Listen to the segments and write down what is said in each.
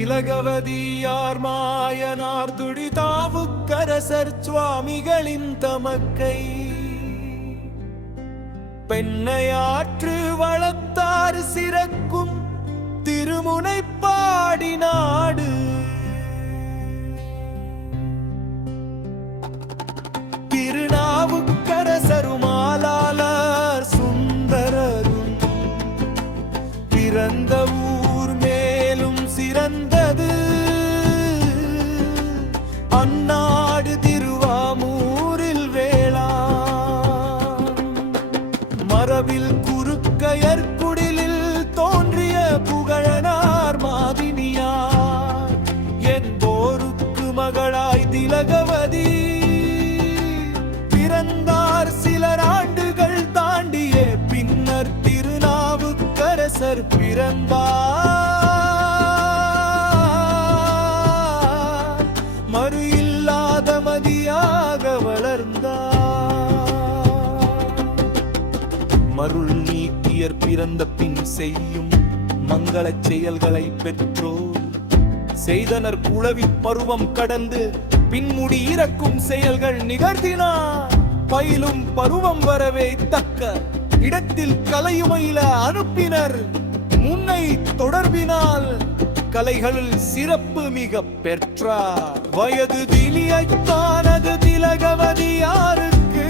திலகவதியார் மாயனார் துடிதாவுக்கரசர் சுவாமிகளின் தமக்கை பெண்ணையாற்று வளத்தார் சிறக்கும் திருமுனைப்பாடி நாடு திருநாவுக்கரசருமாலாளர் சுந்தரரும் பிறந்த ஊர் மேலும் சிறந்தது அந்நாடு திருவாமூரில் வேளாண் மரபில் குறுக்கையர்குடிலில் தோன்றிய புகழனார் மாதினியார் என்போருக்கு மகளாய் திலகவதி பிறந்தார். சிலர் ஆண்டுகள் தாண்டிய பின்னர் திருநாவுக்கரசர் பிறந்தார். மறு இல்லாத மதியாக வளர்ந்தார். மருள் நீக்கியர் பிறந்த பின் செய்யும் மங்களச் செயல்களை பெற்றோர் செய்தனர். குளவி பருவம் கடந்து பின்முடி இறக்கும் செயல்கள் நிகழ்த்தினார். பயிலும் பருவம் வரவே தக்க இடத்தில் கலையுமையில அனுப்பினர். முன்னை தொடர்பினால் கலைகளில் சிறப்பு மிக பெற்றார். வயது திலியத்தானது திலகவதியாருக்கு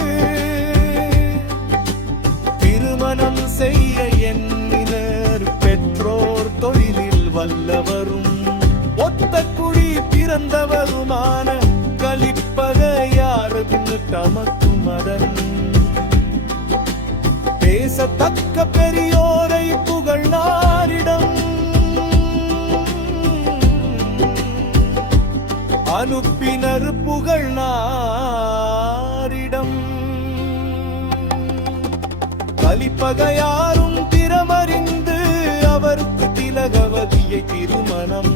திருமணம் செய்ய எண்ணினர். பெற்றோர் தொழிலில் வல்லவரும் ஒத்த குடி பிறந்தவருமான கலிப்பகையாரது தமக்கு மதன் பேசத்தக்க பெரியோரை புகழ்நாரிடம் அனுப்பினர். புகழ்நாரிடம் கலிப்பகையாரும் திறமறிந்து அவருக்கு திலகவதியை திருமணம்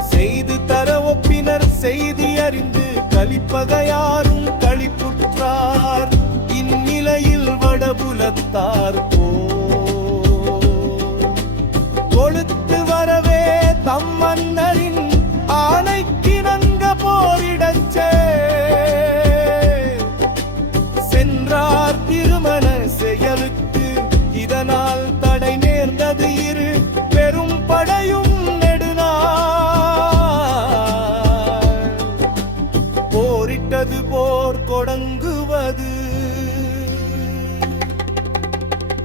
செய்து தர ஒப்பினர். செய்தி அறிந்து கலிப்பகையாரும் களிப்புற்றார். இந்நிலையில் வடபுலத்தார் கொழுத்து வரவே தம் மன்னரின் ஆணைக்கிணங்க போரிடச் சென்றார். திருமண செயலுக்கு இதனால் தடை நேர்ந்தது. இரு பெரும் படையும் போர் தொடங்குவது.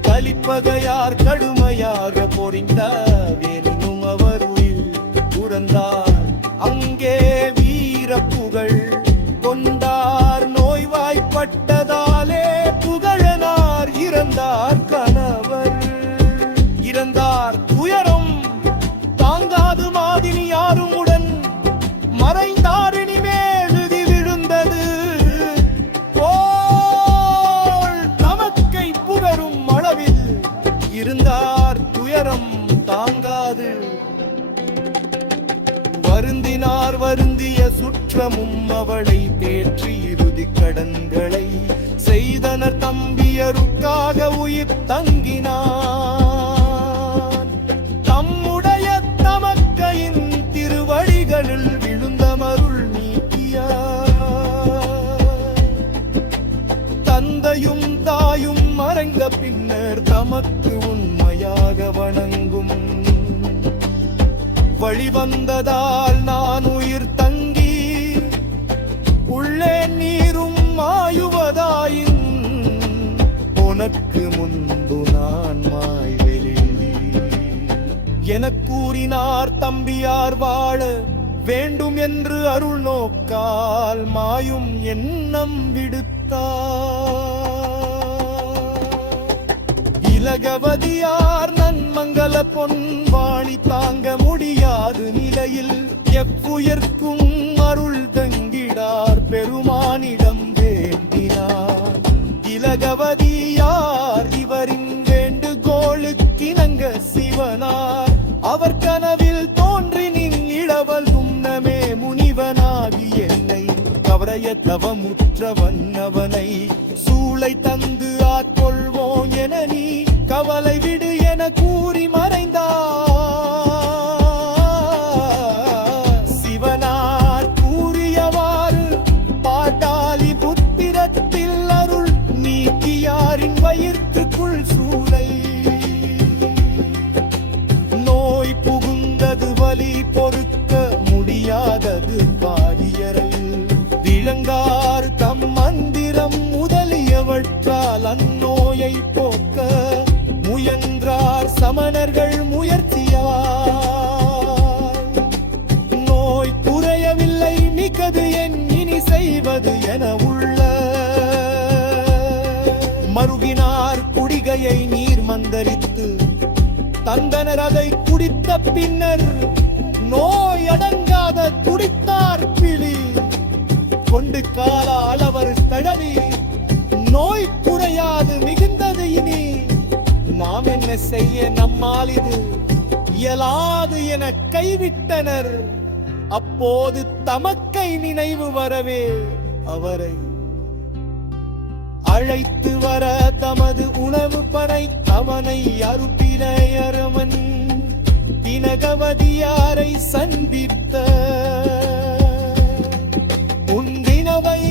கலிப்பகையார் கடுமையாக பொறிந்தார். எனினும் அவர் உயிர் துறந்தார். அங்கே வீர புகழ் கொண்டார். நோய்வாய்ப்பட்டதாலே புகழனார் இறந்தார். கணவர் இறந்தார். துயரம் தாங்காது மாதினியாரும் உடன் மறைந்தார். இருந்தார் துயரம் தாங்காது வருந்தினார். வருந்திய சுற்றமும் அவளை தேற்றி இறுதி கடன்களை செய்தனர். தம்பியருக்காக உயிர் தங்கினார். தம்முடைய தமக்கையின் திருவடிகளில் விழுந்த மருள் நீக்கியார். தந்தையும் தாயும் மறைந்த பின்னர் தமக்கு உண்மையாக வணங்கும் வழிவந்ததால் நான் உயிர் தங்கி உள்ளே நீரும் மாயுவதாயின் உனக்கு முன்பு நான் மாய்வெளி எனக் கூறினார். தம்பியார் வாழ வேண்டும் என்று அருள் நோக்கால் மாயும் எண்ணம் விடுத்தார். திலகவதியார் நன்மங்கல பொன்வாணி தாங்க முடியாது நிலையில் எப்புயர்க்கும் அருள் தங்கிடார். பெருமானிடம் வேண்டினார். திலகவதியார் இவரின் வேண்டுகோளுக்கிணங்க சிவனார் அவர் கனவில் தோன்றி நின் இளவல் உண்ணமே முனிவனாகி என்னை கவரைய தவமுற்றவன் அவனை சூளை தந்து ஆட்கொள்வோம் என நீ கவலை விடு என கூறி மறைந்தார். நோயை போக்க முயன்றார் சமணர்கள் முயற்சியார். நோய் குறையவில்லை, மிக்கது என் இனி செய்வது என உள்ள மருகினார். குடிகையை நீர் மந்தரித்து தந்தனர், அதை குடித்த பின்னர் நோய் அடங்காத துடித்தார் பிழி கொண்டு காலால் அவர் தடவி. நோய் குறையாது மிகுந்தது இனி, நாம் என்ன செய்ய, நம்மால் இது இயலாது என கைவிட்டனர். அப்போது தமக்கை நினைவு வரவே அவரை அழைத்து வர தமது உணவு பனை அவனை அருப்பினையரமன் தினகவதியாரை சந்தித்த. உன்றினவை